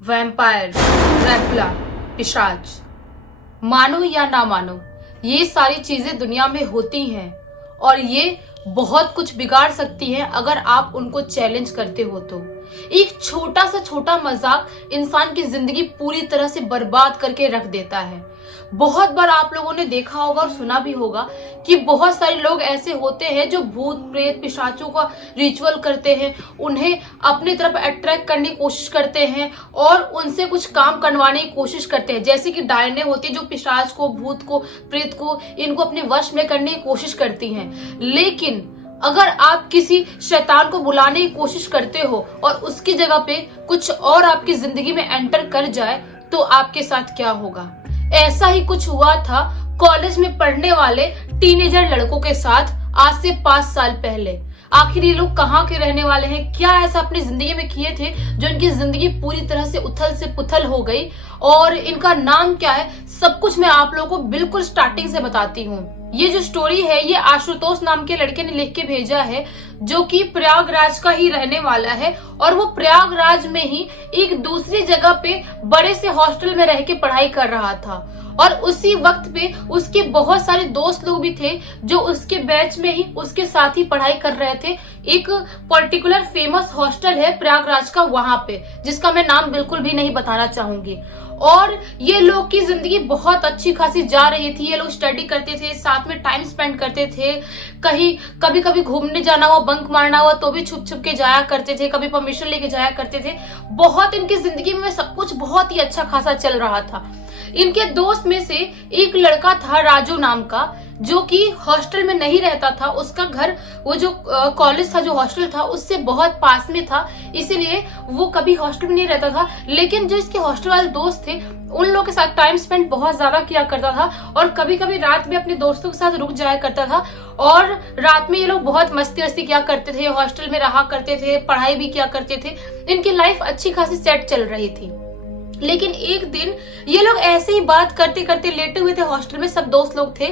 Vampire, Dracula, पिशाच, मानो या ना मानो, ये सारी चीजें दुनिया में होती हैं और ये बहुत कुछ बिगाड़ सकती हैं अगर आप उनको चैलेंज करते हो तो। एक छोटा सा छोटा मजाक इंसान की जिंदगी पूरी तरह से बर्बाद करके रख देता है। बहुत बार आप लोगों ने देखा होगा और सुना भी होगा कि बहुत सारे लोग ऐसे होते हैं जो भूत प्रेत पिशाचों का रिचुअल करते हैं, उन्हें अपनी तरफ अट्रैक्ट करने की कोशिश करते हैं और उनसे कुछ काम करवाने की कोशिश करते हैं। जैसे कि डायने होती है जो पिशाच को, भूत को, प्रेत को, इनको अपने वश में करने की कोशिश करती हैं। लेकिन अगर आप किसी शैतान को बुलाने की कोशिश करते हो और उसकी जगह पे कुछ और आपकी जिंदगी में एंटर कर जाए तो आपके साथ क्या होगा। ऐसा ही कुछ हुआ था कॉलेज में पढ़ने वाले टीनेजर लड़कों के साथ आज से 5 साल पहले। आखिर ये लोग कहाँ के रहने वाले हैं, क्या ऐसा अपनी जिंदगी में किए थे जो इनकी जिंदगी पूरी तरह से उथल से पुथल हो गई, और इनका नाम क्या है, सब कुछ मैं आप लोगों को बिल्कुल स्टार्टिंग से बताती हूँ। ये जो स्टोरी है ये आशुतोष नाम के लड़के ने लिख के भेजा है जो कि प्रयागराज का ही रहने वाला है, और वो प्रयागराज में ही एक दूसरी जगह पे बड़े से हॉस्टल में रह के पढ़ाई कर रहा था। और उसी वक्त पे उसके बहुत सारे दोस्त लोग भी थे जो उसके बैच में ही उसके साथ ही पढ़ाई कर रहे थे। एक पर्टिकुलर फेमस हॉस्टल है प्रयागराज का वहां पे, जिसका मैं नाम बिल्कुल भी नहीं बताना चाहूंगी। और ये लोग की जिंदगी बहुत अच्छी खासी जा रही थी। ये लोग स्टडी करते थे, साथ में टाइम स्पेंड करते थे, कहीं कभी कभी घूमने जाना हुआ, बंक मारना हुआ तो भी छुप छुप के जाया करते थे, कभी परमिशन लेके जाया करते थे। बहुत इनकी जिंदगी में सब कुछ बहुत ही अच्छा खासा चल रहा था। इनके दोस्त में से एक लड़का था राजू नाम का, जो कि हॉस्टल में नहीं रहता था। उसका घर, वो जो कॉलेज था, जो हॉस्टल था, उससे बहुत पास में था, इसीलिए वो कभी हॉस्टल में नहीं रहता था। लेकिन जो इसके हॉस्टल वाले दोस्त थे उन लोगों के साथ टाइम स्पेंड बहुत ज्यादा किया करता था और कभी कभी रात में अपने दोस्तों के साथ रुक जाया करता था। और रात में ये लोग बहुत मस्ती वस्ती किया करते थे, हॉस्टल में रहा करते थे, पढ़ाई भी किया करते थे। इनकी लाइफ अच्छी खासी सेट चल रही थी। लेकिन एक दिन ये लोग ऐसे ही बात करते करते लेटे हुए थे हॉस्टल में। सब दोस्त लोग थे,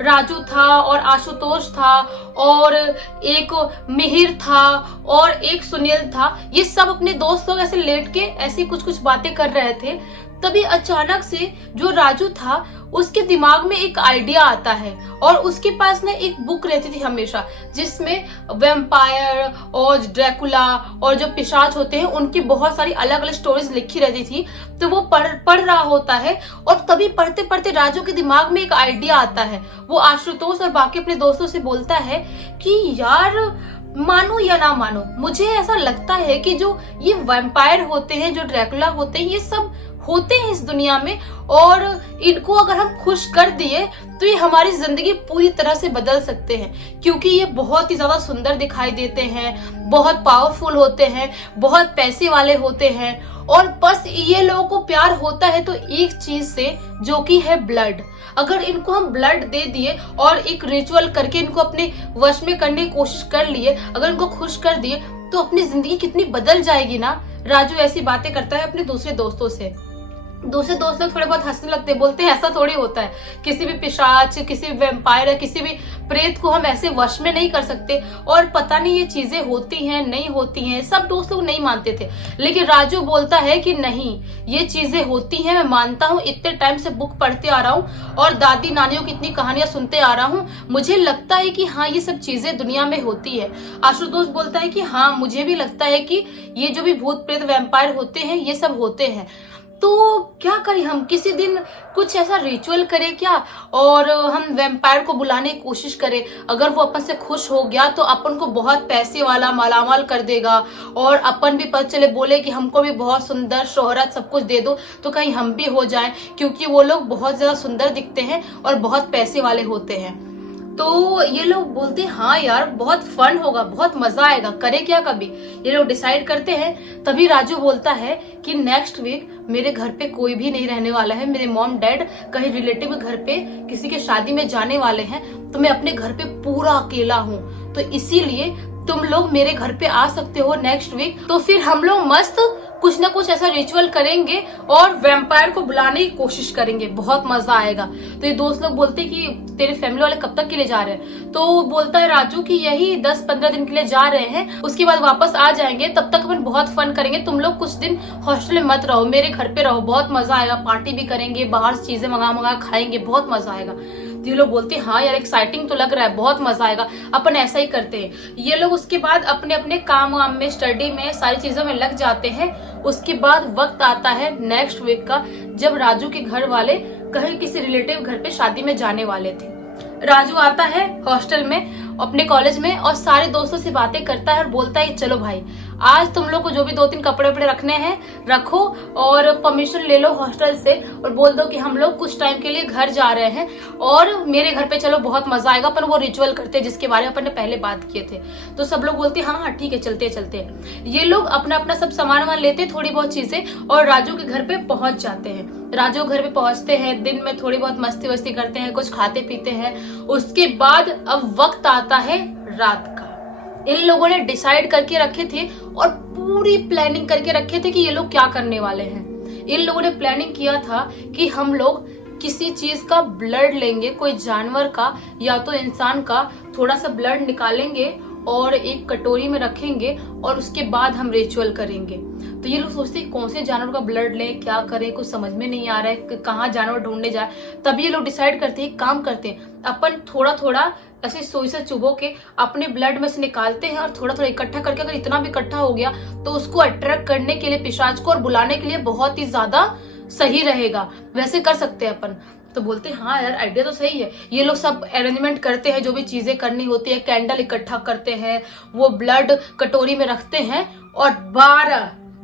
राजू था और आशुतोष था और एक मिहिर था और एक सुनील था। ये सब अपने दोस्त लोग ऐसे लेट के ऐसे कुछ कुछ बातें कर रहे थे। तभी अचानक से जो राजू था उसके दिमाग में एक आइडिया आता है, और उसके पास ना एक बुक रहती थी हमेशा, जिसमें वैम्पायर और ड्रैकुला और जो पिशाच होते हैं उनकी बहुत सारी अलग अलग स्टोरीज लिखी रहती थी। तो वो पढ़ रहा होता है और तभी पढ़ते पढ़ते राजू के दिमाग में एक आइडिया आता है। वो आशुतोष और बाकी अपने दोस्तों से बोलता है कि यार, मानो या ना मानो, मुझे ऐसा लगता है कि जो ये वैम्पायर होते हैं, जो ड्रैकुला होते हैं, ये सब होते हैं इस दुनिया में, और इनको अगर हम खुश कर दिए तो ये हमारी जिंदगी पूरी तरह से बदल सकते हैं। क्योंकि ये बहुत ही ज्यादा सुंदर दिखाई देते हैं, बहुत पावरफुल होते हैं, बहुत पैसे वाले होते हैं, और बस ये लोगों को प्यार होता है तो एक चीज से, जो कि है ब्लड। अगर इनको हम ब्लड दे दिए और एक रिचुअल करके इनको अपने वश में करने की कोशिश कर लिए, अगर इनको खुश कर दिए तो अपनी जिंदगी कितनी बदल जाएगी ना। राजू ऐसी बातें करता है अपने दूसरे दोस्तों से। दूसरे दोस्त लोग थोड़े बहुत हंसने लगते हैं, बोलते हैं ऐसा थोड़ी होता है, किसी भी पिशाच, किसी भी वैम्पायर या किसी भी प्रेत को हम ऐसे वश में नहीं कर सकते, और पता नहीं ये चीजें होती हैं नहीं होती हैं। सब दोस्त लोग नहीं मानते थे, लेकिन राजू बोलता है कि नहीं, ये चीजें होती हैं, मैं मानता हूँ, इतने टाइम से बुक पढ़ते आ रहा हूँ और दादी नानियों की इतनी कहानियां सुनते आ रहा हूँ, मुझे लगता है कि हाँ, ये सब चीजें दुनिया में होती है। आशुतोष बोलता है कि हाँ, मुझे भी लगता है कि ये जो भी भूत प्रेत वैम्पायर होते हैं ये सब होते हैं। तो क्या करें, हम किसी दिन कुछ ऐसा रिचुअल करें क्या, और हम वैम्पायर को बुलाने की कोशिश करें। अगर वो अपन से खुश हो गया तो अपन को बहुत पैसे वाला मालामाल कर देगा, और अपन भी पता चले बोले कि हमको भी बहुत सुंदर शोहरत सब कुछ दे दो, तो कहीं हम भी हो जाएं, क्योंकि वो लोग बहुत ज्यादा सुंदर दिखते हैं और बहुत पैसे वाले होते हैं। तो ये लोग बोलते हैं हाँ यार, बहुत फन होगा, बहुत मजा आएगा, करे क्या कभी। ये लोग डिसाइड करते हैं। तभी राजू बोलता है कि नेक्स्ट वीक मेरे घर पे कोई भी नहीं रहने वाला है, मेरे मॉम डैड कहीं रिलेटिव घर पे किसी के शादी में जाने वाले हैं, तो मैं अपने घर पे पूरा अकेला हूँ, तो इसीलिए तुम लोग मेरे घर पे आ सकते हो नेक्स्ट वीक। तो फिर हम लोग मस्त कुछ ना कुछ ऐसा रिचुअल करेंगे और वैम्पायर को बुलाने की कोशिश करेंगे, बहुत मजा आएगा। तो ये दोस्त लोग बोलते हैं कि तेरे फैमिली वाले कब तक के लिए जा रहे हैं? तो बोलता है राजू कि यही 10-15 दिन के लिए जा रहे हैं, उसके बाद वापस आ जाएंगे, तब तक अपन बहुत फन करेंगे, तुम लोग कुछ दिन हॉस्टल में मत रहो, मेरे घर पे रहो, बहुत मजा आएगा, पार्टी भी करेंगे, बाहर से चीजें मंगा खाएंगे, बहुत मजा आएगा। तो ये लोग बोलते हैं हाँ यार एक्साइटिंग तो लग रहा है, बहुत मजा आएगा, अपन ऐसा ही करते हैं। ये लोग उसके बाद अपने अपने काम वाम में, स्टडी में, सारी चीजों में लग जाते हैं। उसके बाद वक्त आता है नेक्स्ट वीक का, जब राजू के घर वाले कहीं किसी रिलेटिव घर पे शादी में जाने वाले थे। राजू आता है हॉस्टल में अपने कॉलेज में और सारे दोस्तों से बातें करता है और बोलता है चलो भाई आज तुम लोग को जो भी 2-3 कपड़े वपड़े रखने हैं रखो और परमिशन ले लो हॉस्टल से और बोल दो कि हम लोग कुछ टाइम के लिए घर जा रहे हैं और मेरे घर पे चलो, बहुत मजा आएगा। अपन वो रिचुअल करते हैं जिसके बारे में अपन ने पहले बात किए थे। तो सब लोग बोलते हैं हाँ ठीक है चलते हैं। ये लोग अपना अपना सब सामान वामान लेते, थोड़ी बहुत चीजें, और राजू के घर पे पहुंच जाते हैं। राजू घर पे पहुंचते हैं, दिन में थोड़ी बहुत मस्ती वस्ती करते हैं, कुछ खाते पीते हैं। उसके बाद अब वक्त आता है रात का। इन लोगों ने डिसाइड करके रखे थे और पूरी प्लानिंग करके रखे थे कि ये लोग क्या करने वाले हैं। इन लोगों ने प्लानिंग किया था कि हम लोग किसी चीज का ब्लड लेंगे, कोई जानवर का या तो इंसान का, थोड़ा सा ब्लड निकालेंगे और एक कटोरी में रखेंगे और उसके बाद हम रिचुअल करेंगे। तो ये लोग सोचते हैं कौन से जानवर का ब्लड लें, क्या करें, कुछ समझ में नहीं आ रहा है, कहाँ जानवर ढूंढने जाए। तभी ये लोग डिसाइड करते हैं काम करते हैं, अपन थोड़ा थोड़ा ऐसे सुई से चुभो के अपने ब्लड में से निकालते हैं और थोड़ा थोड़ा इकट्ठा करके, अगर इतना भी इकट्ठा हो गया तो उसको अट्रैक्ट करने के लिए पिशाच को और बुलाने के लिए बहुत ही ज्यादा सही रहेगा, वैसे कर सकते हैं अपन। तो बोलते हैं हाँ यार आइडिया तो सही है। ये लोग सब अरेंजमेंट करते हैं, जो भी चीजें करनी होती है, कैंडल इकट्ठा करते हैं, वो ब्लड कटोरी में रखते हैं और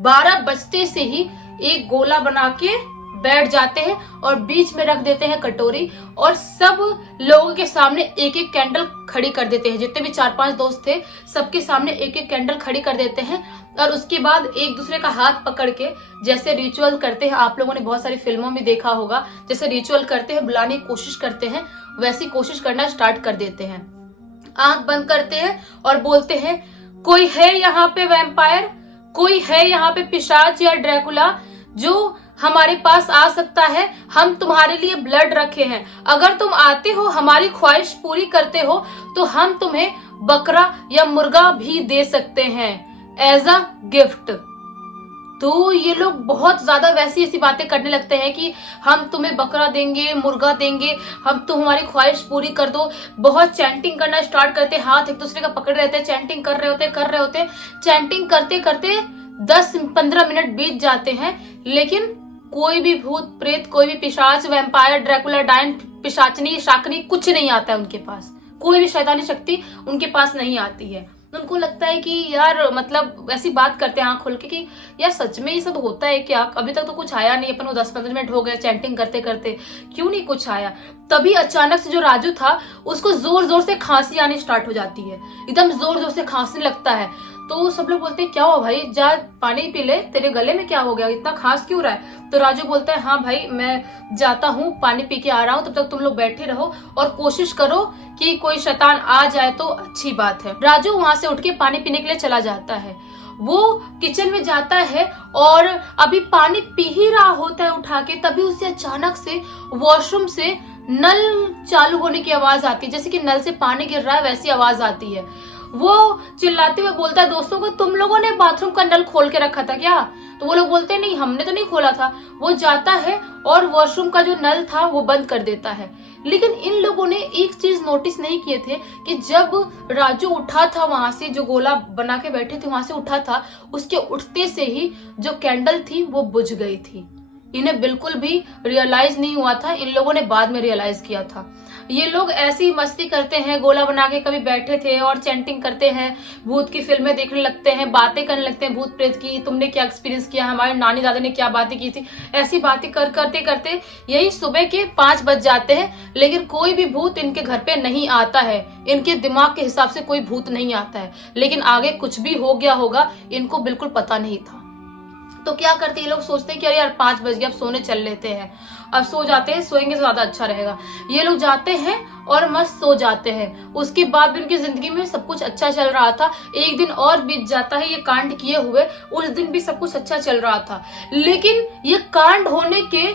12 बजते से ही एक गोला बना के बैठ जाते हैं और बीच में रख देते हैं कटोरी और सब लोगों के सामने एक एक कैंडल खड़ी कर देते हैं। जितने भी 4-5 दोस्त थे सबके सामने एक एक कैंडल खड़ी कर देते हैं और उसके बाद एक दूसरे का हाथ पकड़ के जैसे रिचुअल करते हैं, आप लोगों ने बहुत सारी फिल्मों में देखा होगा, जैसे रिचुअल करते हैं, बुलाने की कोशिश करते हैं, वैसी कोशिश करना स्टार्ट कर देते हैं। आंख बंद करते हैं और बोलते हैं कोई है यहाँ पे वैम्पायर, कोई है यहाँ पे पिशाच या ड्रैकुला जो हमारे पास आ सकता है, हम तुम्हारे लिए ब्लड रखे हैं, अगर तुम आते हो हमारी ख्वाहिश पूरी करते हो तो हम तुम्हें बकरा या मुर्गा भी दे सकते हैं एज अ गिफ्ट। तो ये लोग बहुत ज्यादा वैसी ऐसी बातें करने लगते हैं कि हम तुम्हें बकरा देंगे, मुर्गा देंगे, हम तुम हमारी ख्वाहिश पूरी कर दो। बहुत चैंटिंग करना स्टार्ट करते, हाथ एक दूसरे का पकड़ रहते हैं, चैंटिंग कर रहे होते। चैंटिंग करते करते 10-15 मिनट बीत जाते हैं, लेकिन कोई भी भूत प्रेत, कोई भी पिशाच, वैम्पायर, ड्रैकुला, डायन, पिशाचनी, शाकनी कुछ नहीं आता है उनके पास, कोई भी शैतानी शक्ति उनके पास नहीं आती है। उनको लगता है कि यार मतलब ऐसी बात करते हैं आंख खोल के कि यार सच में ये सब होता है क्या, अभी तक तो कुछ आया नहीं, अपन को 10-15 मिनट हो गए चैंटिंग करते करते, क्यों नहीं कुछ आया। तभी अचानक से जो राजू था उसको जोर जोर से खांसी आनी स्टार्ट हो जाती है, एकदम जोर जोर से खांसने लगता है। तो सब लोग बोलते हैं क्या हुआ भाई, जा पानी पी ले, तेरे गले में क्या हो गया, इतना खांस क्यों रहा है। तो राजू बोलता है हाँ भाई मैं जाता हूँ, पानी पी के आ रहा हूँ, तब तक तुम लोग बैठे रहो और कोशिश करो कि कोई शैतान आ जाए तो अच्छी बात है। राजू वहां से उठ के पानी पीने के लिए चला जाता है। वो किचन में जाता है और अभी पानी पी ही रहा होता है उठा के, तभी उसे अचानक से वॉशरूम से नल चालू होने की आवाज आती है, जैसे कि नल से पानी गिर रहा है वैसी आवाज आती है। वो चिल्लाते हुए बोलता है दोस्तों को तुम लोगों ने बाथरूम का नल खोल के रखा था क्या। तो वो लोग बोलते हैं नहीं हमने तो नहीं खोला था। वो जाता है और वॉशरूम का जो नल था वो बंद कर देता है। लेकिन इन लोगों ने एक चीज नोटिस नहीं किए थे कि जब राजू उठा था वहां से, जो गोला बना के बैठे थे वहां से उठा था, उसके उठते से ही जो कैंडल थी वो बुझ गई थी। इन्हें बिल्कुल भी रियलाइज नहीं हुआ था, इन लोगों ने बाद में रियलाइज किया था। ये लोग ऐसी मस्ती करते हैं, गोला बना के कभी बैठे थे और चैंटिंग करते हैं, भूत की फिल्में देखने लगते हैं, बातें करने लगते हैं भूत प्रेत की, तुमने क्या एक्सपीरियंस किया, हमारे नानी दादा ने क्या बातें की थी, ऐसी बातें करते करते यही सुबह के 5 बज जाते हैं। लेकिन कोई भी भूत इनके घर पे नहीं आता है, इनके दिमाग के हिसाब से कोई भूत नहीं आता है, लेकिन आगे कुछ भी हो गया होगा इनको बिल्कुल पता नहीं था। तो तो क्या करते हैं ये लोग, सोचते हैं कि अरे यार 5 बज गए, अब सोने चल लेते हैं, अब सो जाते हैं, सोएंगे तो ज्यादा अच्छा रहेगा। ये लोग जाते हैं और मस्त सो जाते हैं। उसके बाद भी उनकी जिंदगी में सब कुछ अच्छा चल रहा था। एक दिन और बीत जाता है ये कांड किए हुए, उस दिन भी सब कुछ अच्छा चल रहा था। लेकिन ये कांड होने के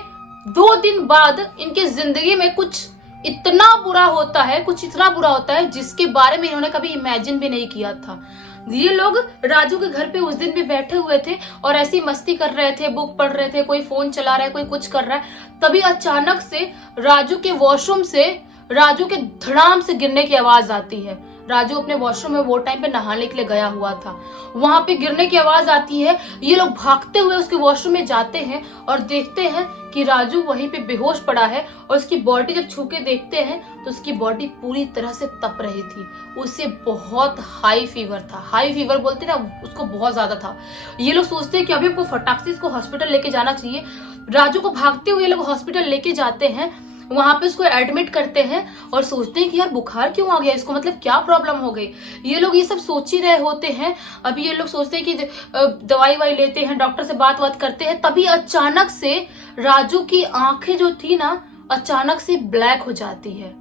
2 दिन बाद इनकी जिंदगी में कुछ इतना बुरा होता है, कुछ इतना बुरा होता है जिसके बारे में इन्होंने कभी इमेजिन भी नहीं किया था। ये लोग राजू के घर पे उस दिन भी बैठे हुए थे और ऐसी मस्ती कर रहे थे, बुक पढ़ रहे थे, कोई फोन चला रहा है, कोई कुछ कर रहा है। तभी अचानक से राजू के वॉशरूम से राजू के धड़ाम से गिरने की आवाज आती है। राजू अपने वॉशरूम में वो टाइम पे नहाने के लिए गया हुआ था, वहां पे गिरने की आवाज आती है। ये लोग भागते हुए उसके वॉशरूम में जाते हैं और देखते हैं कि राजू वहीं पे बेहोश पड़ा है। और उसकी बॉडी जब छू के देखते हैं तो उसकी बॉडी पूरी तरह से तप रही थी। उसे बहुत हाई फीवर था, हाई फीवर बोलते ना, उसको बहुत ज्यादा था। ये लोग सोचते हैं कि अभी हमको फटाक से इसको हॉस्पिटल लेके जाना चाहिए। राजू को भागते हुए लोग हॉस्पिटल लेके जाते हैं, वहां पे उसको एडमिट करते हैं और सोचते हैं कि यार बुखार क्यों आ गया इसको, मतलब क्या प्रॉब्लम हो गई। ये लोग ये सब सोच ही रहे होते हैं। अभी ये लोग सोचते हैं कि दवाई वाई लेते हैं, डॉक्टर से बात करते हैं। तभी अचानक से राजू की आंखें जो थी ना, अचानक से ब्लैक हो जाती है।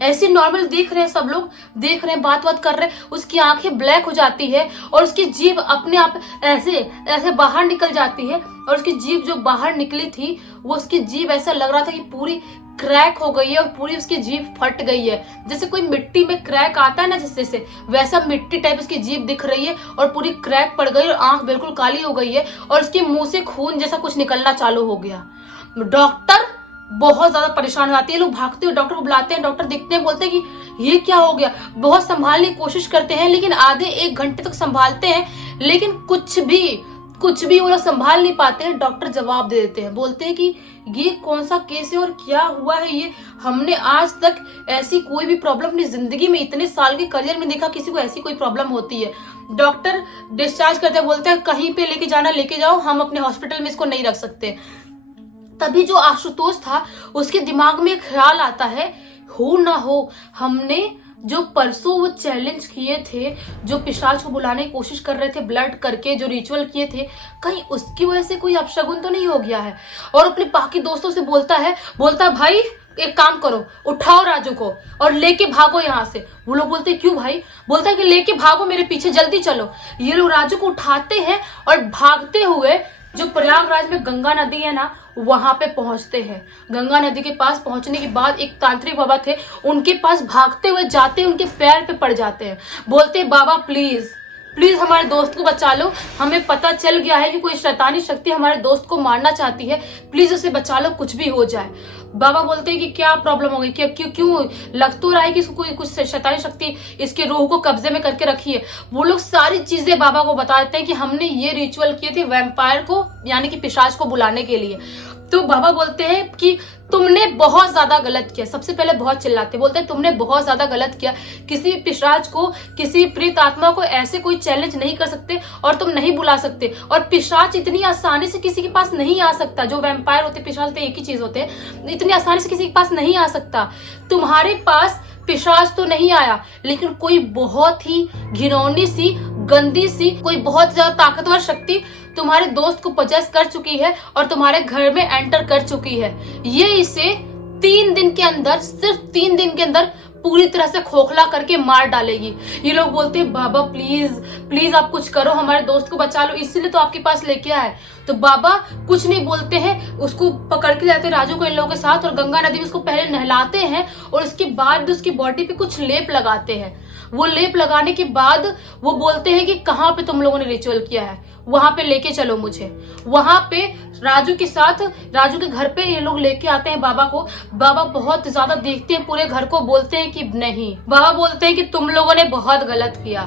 ऐसे नॉर्मल देख रहे हैं, सब लोग देख रहे हैं, बात कर रहे हैं, उसकी आंखें ब्लैक हो जाती है और उसकी जीभ अपने आप ऐसे ऐसे बाहर निकल जाती है। और उसकी जीभ जो बाहर निकली थी, वो उसकी जीभ ऐसा लग रहा था कि पूरी क्रैक हो गई है और पूरी उसकी जीभ फट गई है। जैसे कोई मिट्टी में क्रैक आता है ना, जैसे वैसा मिट्टी टाइप उसकी जीभ दिख रही है और पूरी क्रैक पड़ गई और आंख बिल्कुल काली हो गई है और उसके मुंह से खून जैसा कुछ निकलना चालू हो गया। डॉक्टर बहुत ज्यादा परेशान हो जाती है। लोग भागते हुए डॉक्टर को बुलाते हैं, डॉक्टर देखते हैं, बोलते हैं कि ये क्या हो गया। बहुत संभालने की कोशिश करते हैं, लेकिन आधे 1 घंटे तक संभालते हैं, लेकिन कुछ भी वो लोग संभाल नहीं पाते हैं। डॉक्टर जवाब दे देते हैं, बोलते हैं कि ये कौन सा केस है और क्या हुआ है ये, हमने आज तक ऐसी कोई भी प्रॉब्लम अपनी जिंदगी में, इतने साल के करियर में देखा किसी को ऐसी कोई प्रॉब्लम होती है। डॉक्टर डिस्चार्ज करते हैं, बोलते हैं कहीं पे लेके जाना लेके जाओ, हम अपने हॉस्पिटल में इसको नहीं रख सकते। तभी जो आशुतोष था उसके दिमाग में ख्याल आता है, हो ना हो हमने जो परसों वो चैलेंज किए थे, जो पिशाच को बुलाने की कोशिश कर रहे थे ब्लड करके, जो रिचुअल किए थे, कहीं उसकी वजह से कोई अपशगुन तो नहीं हो गया है। और अपने बाकी दोस्तों से बोलता है भाई एक काम करो, उठाओ राजू को और लेके भागो यहाँ से। वो लोग बोलते क्यों भाई? बोलता है कि लेके भागो, मेरे पीछे जल्दी चलो। ये लोग राजू को उठाते हैं और भागते हुए जो प्रयागराज में गंगा नदी है ना, वहां पे पहुंचते हैं। गंगा नदी के पास पहुंचने के बाद एक तांत्रिक बाबा थे, उनके पास भागते हुए जाते हैं, उनके पैर पे पड़ जाते हैं, बोलते हैं बाबा प्लीज प्लीज हमारे दोस्त को बचा लो, हमें पता चल गया है कि कोई शैतानी शक्ति हमारे दोस्त को मारना चाहती है, प्लीज उसे बचा लो, कुछ भी हो जाए। बाबा बोलते हैं कि क्या प्रॉब्लम हो गई, क्यों लग तो रहा है कि इसको कोई कुछ शैतानी शक्ति इसके रूह को कब्जे में करके रखी है। वो लोग सारी चीजें बाबा को बता देते हैं कि हमने ये रिचुअल किए थे वैम्पायर को, यानी कि पिशाच को बुलाने के लिए। तो बाबा बोलते हैं कि तुमने बहुत ज्यादा गलत किया। सबसे पहले बहुत चिल्लाते, बोलते हैं तुमने बहुत ज्यादा गलत किया, किसी पिशाच को, किसी प्रेत आत्मा को ऐसे कोई चैलेंज नहीं कर सकते और तुम नहीं बुला सकते। और पिशाच इतनी आसानी से किसी के पास नहीं आ सकता, जो वैम्पायर होते पिशाच होते एक ही चीज होते हैं, इतनी आसानी से किसी के पास नहीं आ सकता। तुम्हारे पास पिशाच तो नहीं आया, लेकिन कोई बहुत ही घिनौनी सी, गंदी सी, कोई बहुत ज्यादा ताकतवर शक्ति तुम्हारे दोस्त को पजेस कर चुकी है और तुम्हारे घर में एंटर कर चुकी है। ये इसे 3 दिन के अंदर, सिर्फ 3 दिन के अंदर पूरी तरह से खोखला करके मार डालेगी। ये लोग बोलते हैं बाबा प्लीज प्लीज आप कुछ करो, हमारे दोस्त को बचा लो, इसीलिए तो आपके पास लेके आए। तो बाबा कुछ नहीं बोलते हैं, उसको पकड़ के जाते राजू को इन लोगों के साथ और गंगा नदी में उसको पहले नहलाते हैं और उसके बाद उसकी बॉडी पे कुछ लेप लगाते हैं। वो लेप लगाने के बाद वो बोलते हैं कि कहाँ पे तुम लोगों ने रिचुअल किया है, वहां पे लेके चलो मुझे। वहां पे राजू के साथ, राजू के घर पे ये लोग लेके आते हैं बाबा को। बाबा बहुत ज्यादा देखते हैं पूरे घर को, बोलते हैं कि नहीं, बाबा बोलते हैं कि तुम लोगों ने बहुत गलत किया,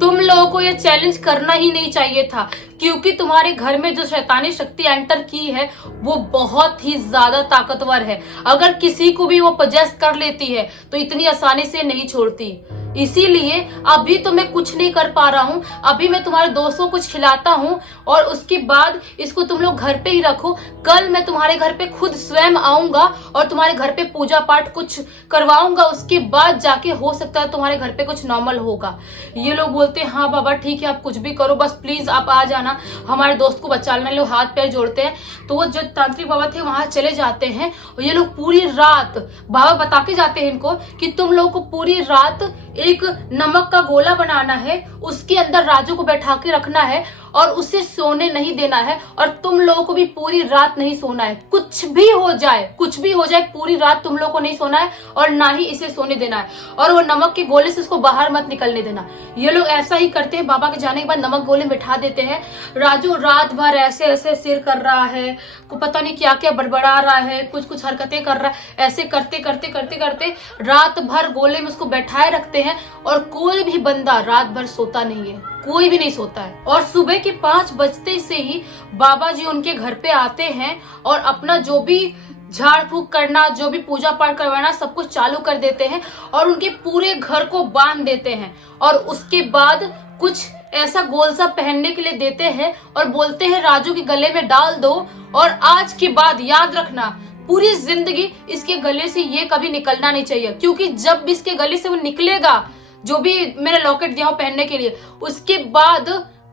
तुम लोगों को ये चैलेंज करना ही नहीं चाहिए था, क्योंकि तुम्हारे घर में जो शैतानी शक्ति एंटर की है वो बहुत ही ज्यादा ताकतवर है। अगर किसी को भी वो पजेस कर लेती है तो इतनी आसानी से नहीं छोड़ती। इसीलिए अभी तो मैं कुछ नहीं कर पा रहा हूँ, अभी मैं तुम्हारे दोस्तों को कुछ खिलाता हूँ और उसके बाद इसको तुम लोग घर पे ही रखो। कल मैं तुम्हारे घर पे खुद स्वयं आऊंगा और तुम्हारे घर पे पूजा पाठ कुछ करवाऊंगा, उसके बाद जाके हो सकता है तुम्हारे घर पे कुछ नॉर्मल होगा। ये लोग बोलते हैं हाँ बाबा ठीक है, आप कुछ भी करो, बस प्लीज आप आ जाना, हमारे दोस्त को बचा लेना। लोग हाथ पैर जोड़ते हैं। तो वो जो तांत्रिक बाबा थे वहां चले जाते हैं और ये लोग पूरी रात, बाबा बता के जाते हैं इनको कि तुम लोगों को पूरी रात एक नमक का गोला बनाना है, उसके अंदर राजू को बैठा के रखना है और उसे सोने नहीं देना है और तुम लोगों को भी पूरी रात नहीं सोना है। कुछ भी हो जाए, कुछ भी हो जाए, पूरी रात तुम लोगों को नहीं सोना है और ना ही इसे सोने देना है और वो नमक के गोले से उसको बाहर मत निकलने देना। ये लोग ऐसा ही करते हैं। बाबा के जाने के बाद नमक गोले बिठा देते हैं। राजू रात भर ऐसे ऐसे सिर कर रहा है, को पता नहीं क्या क्या बड़बड़ा रहा है, कुछ कुछ हरकतें कर रहा है। ऐसे करते करते करते करते रात भर गोले में उसको बैठाए रखते हैं और कोई भी बंदा रात भर सोता नहीं है, कोई भी नहीं सोता है। और सुबह के 5 बजते से ही बाबा जी उनके घर पे आते हैं और अपना जो भी झाड़ फूक करना, जो भी पूजा पाठ करवाना, सब कुछ चालू कर देते हैं और उनके पूरे घर को बांध देते हैं और उसके बाद कुछ ऐसा गोल सा पहनने के लिए देते हैं और बोलते हैं राजू के गले में डाल दो और आज के बाद याद रखना पूरी जिंदगी इसके गले से ये कभी निकलना नहीं चाहिए, क्योंकि जब भी इसके गले से वो निकलेगा, जो भी मैंने लॉकेट दिया हो पहनने के लिए, उसके बाद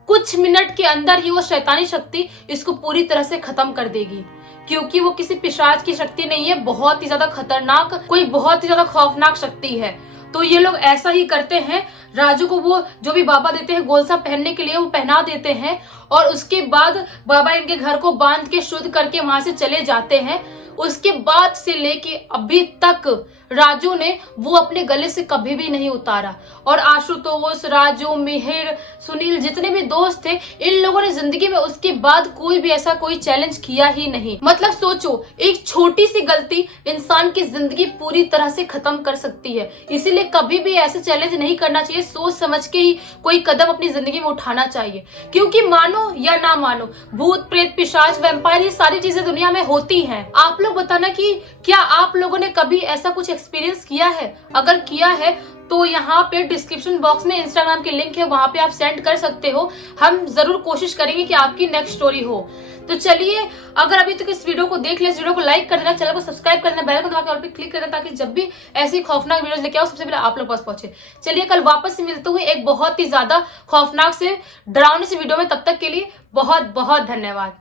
कुछ मिनट के अंदर ही वो शैतानी शक्ति इसको पूरी तरह से खत्म कर देगी। क्योंकि वो किसी पिशाच की शक्ति नहीं है, बहुत ही ज्यादा खतरनाक, कोई बहुत ही ज्यादा खौफनाक शक्ति है। तो ये लोग ऐसा ही करते हैं। राजू को वो जो भी बाबा देते हैं गोल सा पहनने के लिए वो पहना देते हैं और उसके बाद बाबा इनके घर को बांध के शुद्ध करके वहां से चले जाते हैं। उसके बाद से लेके अभी तक राजू ने वो अपने गले से कभी भी नहीं उतारा। और आशुतोष, राजू, मिहिर, सुनील, जितने भी दोस्त थे, इन लोगों ने जिंदगी में उसके बाद कोई भी ऐसा कोई चैलेंज किया ही नहीं। मतलब सोचो, एक छोटी सी गलती इंसान की जिंदगी पूरी तरह से खत्म कर सकती है। इसीलिए कभी भी ऐसे चैलेंज नहीं करना चाहिए, सोच समझ के ही कोई कदम अपनी जिंदगी में उठाना चाहिए। क्योंकि मानो या ना मानो, भूत प्रेत, पिशाच, वैम्पायर, ये सारी चीजें दुनिया में होती हैं। आप लोग बताना कि क्या आप लोगों ने कभी ऐसा कुछ एक्सपीरियंस किया है? अगर किया है तो यहाँ पे डिस्क्रिप्शन बॉक्स में इंस्टाग्राम की लिंक है, वहां पे आप सेंड कर सकते हो। हम जरूर कोशिश करेंगे कि आपकी नेक्स्ट स्टोरी हो। तो चलिए, अगर अभी तक इस वीडियो को देख लिया, इस वीडियो को लाइक कर देना, चैनल को सब्सक्राइब कर देना, बेल को दबा के ऑल पे क्लिक कर देना, ताकि जब भी ऐसी खौफनाक वीडियोस लेके आओ सबसे पहले आप लोग पास पहुंचे। चलिए, कल वापस से मिलते हुए एक बहुत ही ज्यादा खौफनाक से, डरावनी सी वीडियो में। तब तक के लिए बहुत बहुत धन्यवाद।